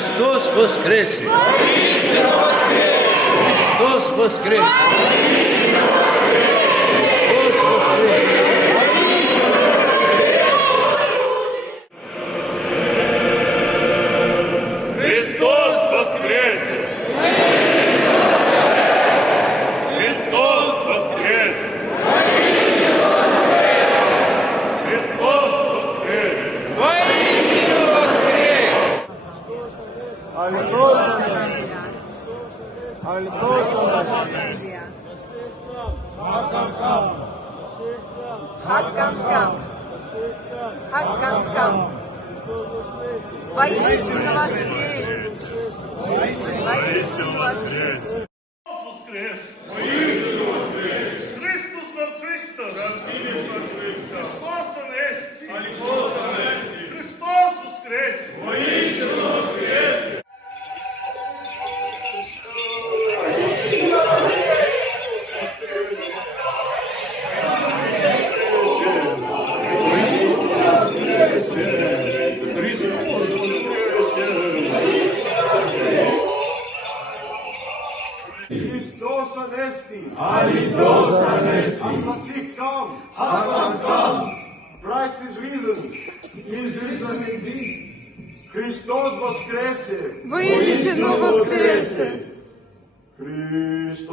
Христос воскресе! Христос воскресе! Христос Хакам-кам. Хакам-кам. Воистину воскрес. Воистину воскрес. Воскрес! Christos anesti. Christos anesti. Hamashiach come. Hakam come. Christ is risen. He is risen indeed. Christos воскресе. Воистину воскресе. Christos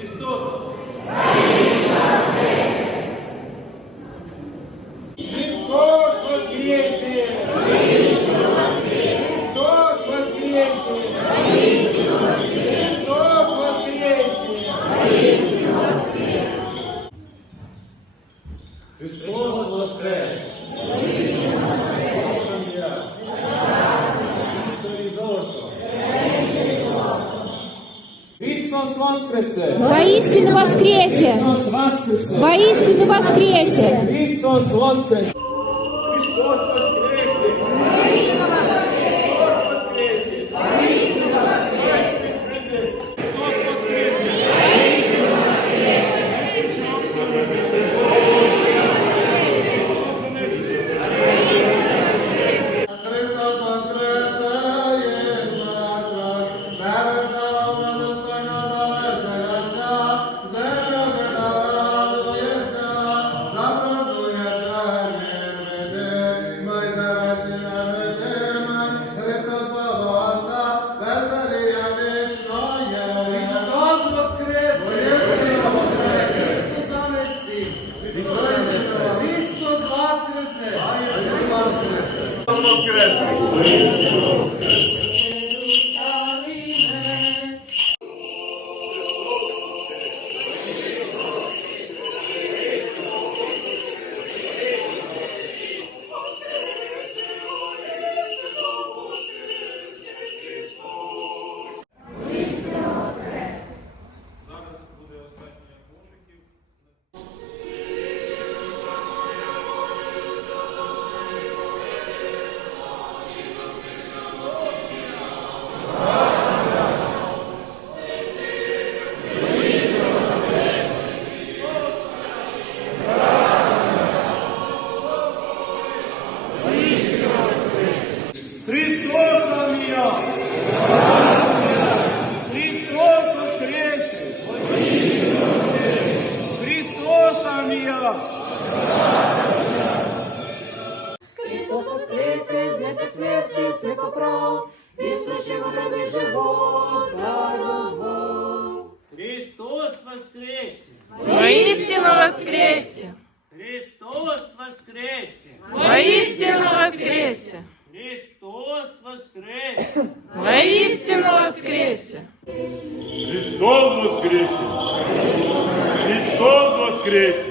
Христос воскресе! Воскресе! Воистину воскресе! Христос воскресе! Воистину воскресе! Христос воскресе! прав, Ісусі мудрими живот дарував. Христос воскресе! Воистину воскресе! Христос воскресе! Воистину воскресе! Христос воскресе! Воистину воскресе! Христос воскресе! Христос воскресе!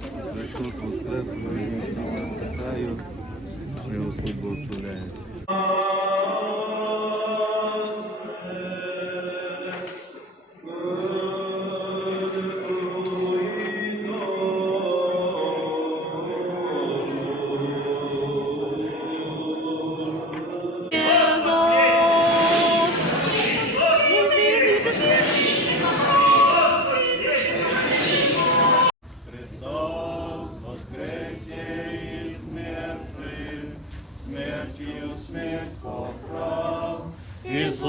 Христос Воскрес, Воскресаю, Господь благословляє. Смерть поправ. Иисус,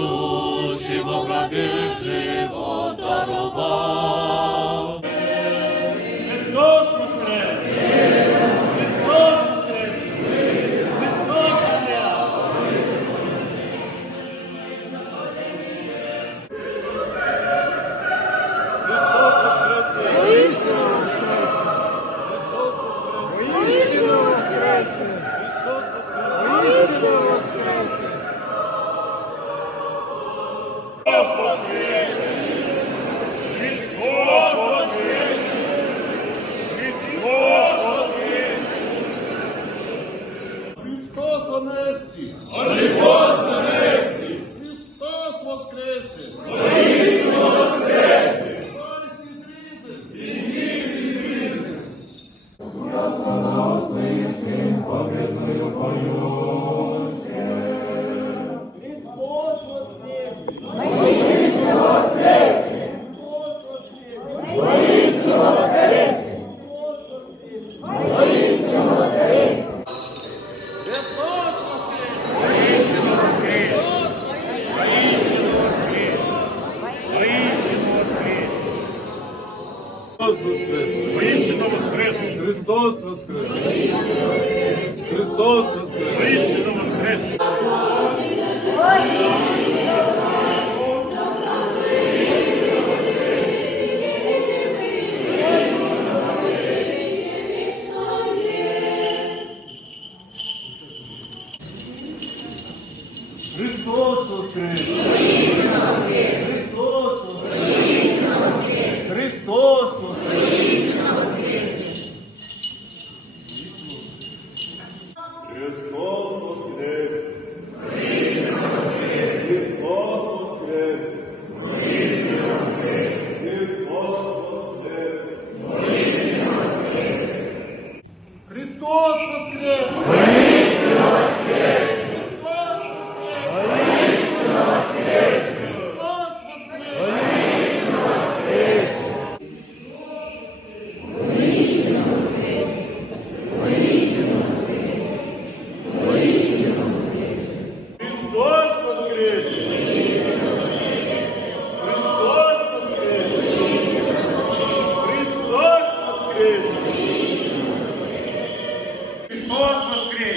Deus, você Вічний новоскресний!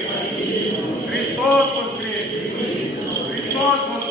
Cristo. Cristóvão Cristo. Cristóvão Cristo.